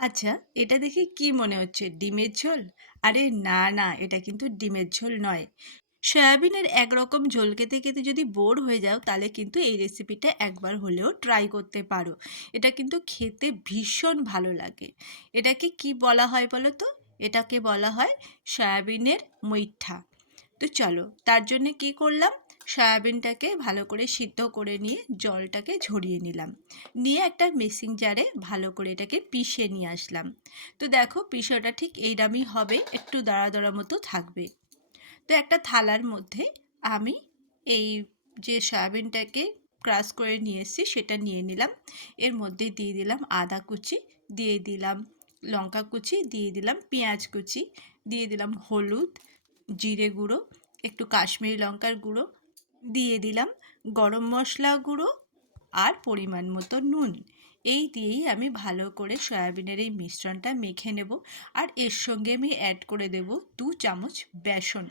আচ্ছা এটা দেখে কি মনে হচ্ছে? ডিমের ঝোল? আরে না না, এটা কিন্তু ডিমের ঝোল নয়। সয়াবিনের একরকম ঝোল খেতে খেতে যদি বোর হয়ে যাও, তাহলে কিন্তু এই রেসিপিটা একবার হলেও ট্রাই করতে পারো। এটা কিন্তু খেতে ভীষণ ভালো লাগে। এটাকে কি বলা হয় বলো তো? এটাকে বলা হয় সয়াবিনের মৈঠা। তো চলো, তার জন্য কি করলাম? সয়াবিনটাকে ভালো করে সিদ্ধ করে নিয়ে জলটাকে ঝরিয়ে নিলাম। নিয়ে একটা মিক্সিং জারে ভালো করে এটাকে পিষে নিয়ে আসলাম। তো দেখো পিষোটা ঠিক এইরমই হবে, একটু দাঁড়া দাঁড়া মতো থাকবে। তো একটা থালার মধ্যে আমি এই যে সয়াবিনটাকে ক্রাশ করে নিয়ে এসেছি সেটা নিয়ে নিলাম। এর মধ্যে দিয়ে দিলাম আদা কুচি, দিয়ে দিলাম লঙ্কা কুচি, দিয়ে দিলাম পেঁয়াজ কুচি, দিয়ে দিলাম হলুদ, জিরে গুঁড়ো, একটু কাশ্মীরি লঙ্কার গুঁড়ো দিয়ে দিলাম গরম মশলা গুঁড়ো আর পরিমাণ মতো নুন। এই দিয়েই আমি ভালো করে সয়াবিনের এই মিশ্রণটা মেখে নেব আর এর সঙ্গে আমি অ্যাড করে দেব দু চামচ বেসন।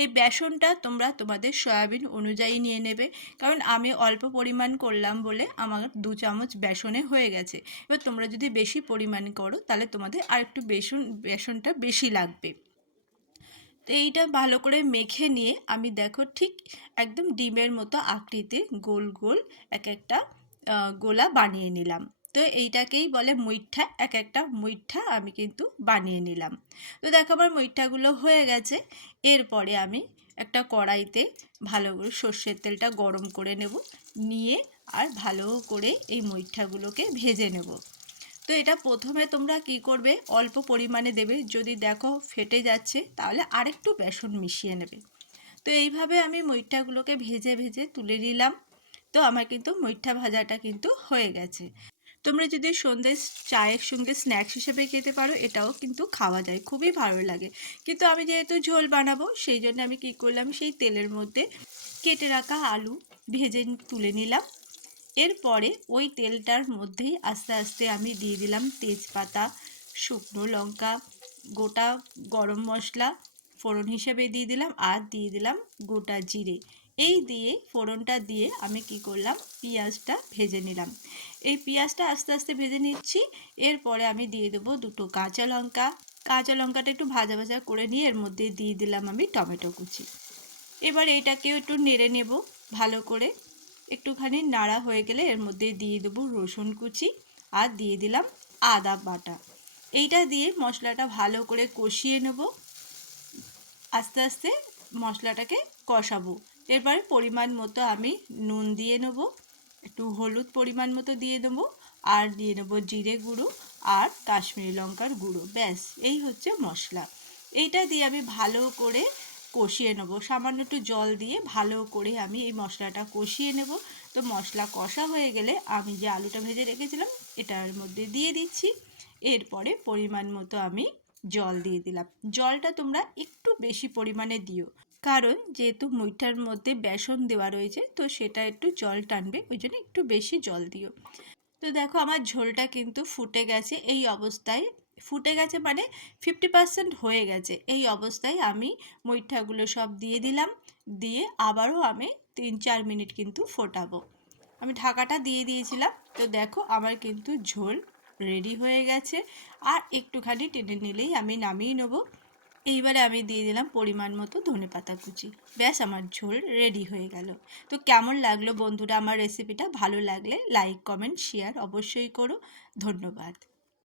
এই বেসনটা তোমরা তোমাদের সয়াবিন অনুযায়ী নিয়ে নেবে, কারণ আমি অল্প পরিমাণ করলাম বলে আমার দু চামচ বেসনে হয়ে গেছে। এবার তোমরা যদি বেশি পরিমাণ করো, তাহলে তোমাদের আর একটু বেসন, বেসনটা বেশি লাগবে। এইটা ভালো করে মেখে নিয়ে আমি দেখো ঠিক একদম ডিমের মতো আকৃতির গোল গোল এক একটা গোলা বানিয়ে নিলাম। তো এইটাকেই বলে মুইঠা, এক একটা মুইঠা আমি কিন্তু বানিয়ে নিলাম। তো দেখো আমার মুইঠাগুলো হয়ে গেছে। এরপরে আমি একটা কড়াইতে ভালো করে সর্ষের তেলটা গরম করে নেব, নিয়ে আর ভালো করে এই মুইঠাগুলোকে ভেজে নেব। তো এটা প্রথমে তোমরা কি করবে? অল্প পরিমাণে দেবে। যদি দেখো ফেটে যাচ্ছে, তাহলে আরেকটু বেসন মিশিয়ে নেবে। তো এইভাবে আমি মইঠাগুলোকে ভেজে ভেজে তুলে নিলাম। তো আমার কিন্তু মইঠা ভাজাটা কিন্তু হয়ে গেছে। তোমরা যদি সন্ধ্যে চায়ের সঙ্গে স্ন্যাক্স হিসেবে খেতে পারো, এটাও কিন্তু খাওয়া যায়। খুবই ভালো লাগে। কিন্তু আমি যেহেতু ঝোল বানাবো, সেই জন্য আমি কি করলাম, সেই তেলের মধ্যে কেটে রাখা আলু ভেজে তুলে নিলাম। এরপরে ওই তেলটার মধ্যেই আস্তে আস্তে আমি দিয়ে দিলাম তেজপাতা, শুকনো লঙ্কা, গোটা গরম মশলা, ফোড়ন হিসেবে দিয়ে দিলাম আর দিয়ে দিলাম গোটা জিরে। এই দিয়ে, ফোড়নটা দিয়ে আমি কি করলাম, পেঁয়াজটা ভেজে নিলাম। এই পেঁয়াজটা আস্তে আস্তে ভেজে নিচ্ছি, এরপরে আমি দিয়ে দেবো দুটো কাঁচা লঙ্কা। কাঁচা লঙ্কাটা একটু ভাজা ভাজা করে নিয়ে এর মধ্যে দিয়ে দিলাম আমি টমেটো কুচি। এবার এটাকেও একটু নেড়ে নেব ভালো করে। একটুখানি নাড়া হয়ে গেলে এর মধ্যে দিয়ে দেবো রসুন কুচি আর দিয়ে দিলাম আদা বাটা। এইটা দিয়ে মশলাটা ভালো করে কষিয়ে নেব। আস্তে আস্তে মশলাটাকে কষাবো। এরপরে পরিমাণ মতো আমি নুন দিয়ে নেব। একটু হলুদ পরিমাণ মতো দিয়ে দেবো আর দিয়ে নেব জিরে গুঁড়ো আর কাশ্মীরি লঙ্কার গুঁড়ো। ব্যাস, এই হচ্ছে মশলা। এইটা দিয়ে আমি ভালো করে কষিয়ে নেব। সামান্য একটু জল দিয়ে ভালো করে আমি এই মশলাটা কষিয়ে নেব। তো মশলা কষা হয়ে গেলে আমি যে আলুটা ভেজে রেখেছিলাম, এটার মধ্যে দিয়ে দিচ্ছি। এরপরে পরিমাণ মতো আমি জল দিয়ে দিলাম। জলটা তোমরা একটু বেশি পরিমাণে দিও। কারণ যেহেতু মুইঠার মধ্যে বেসন দেওয়া রয়েছে, তো সেটা একটু জল টানবে, ওই জন্য একটু বেশি জল দিও। তো দেখো আমার ঝোলটা কিন্তু ফুটে গেছে, এই অবস্থায় ফুটে গেছে মানে ফিফটি পার্সেন্ট হয়ে গেছে। এই অবস্থায় আমি মুইঠাগুলো সব দিয়ে দিলাম, দিয়ে আবারও আমি তিন চার মিনিট কিন্তু ফোটাবো। আমি ঢাকাটা দিয়ে দিয়েছিলাম, তো দেখো আমার কিন্তু ঝোল রেডি হয়ে গেছে। আর একটুখানি টেনে নিলেই আমি নামিয়ে নেব। এইবারে আমি দিয়ে দিলাম পরিমাণ মতো ধনে পাতা কুচি। ব্যাস আমার ঝোল রেডি হয়ে গেল। তো কেমন লাগল বন্ধুরা আমার রেসিপিটা ভালো লাগলে লাইক কমেন্ট শেয়ার অবশ্যই করো। ধন্যবাদ।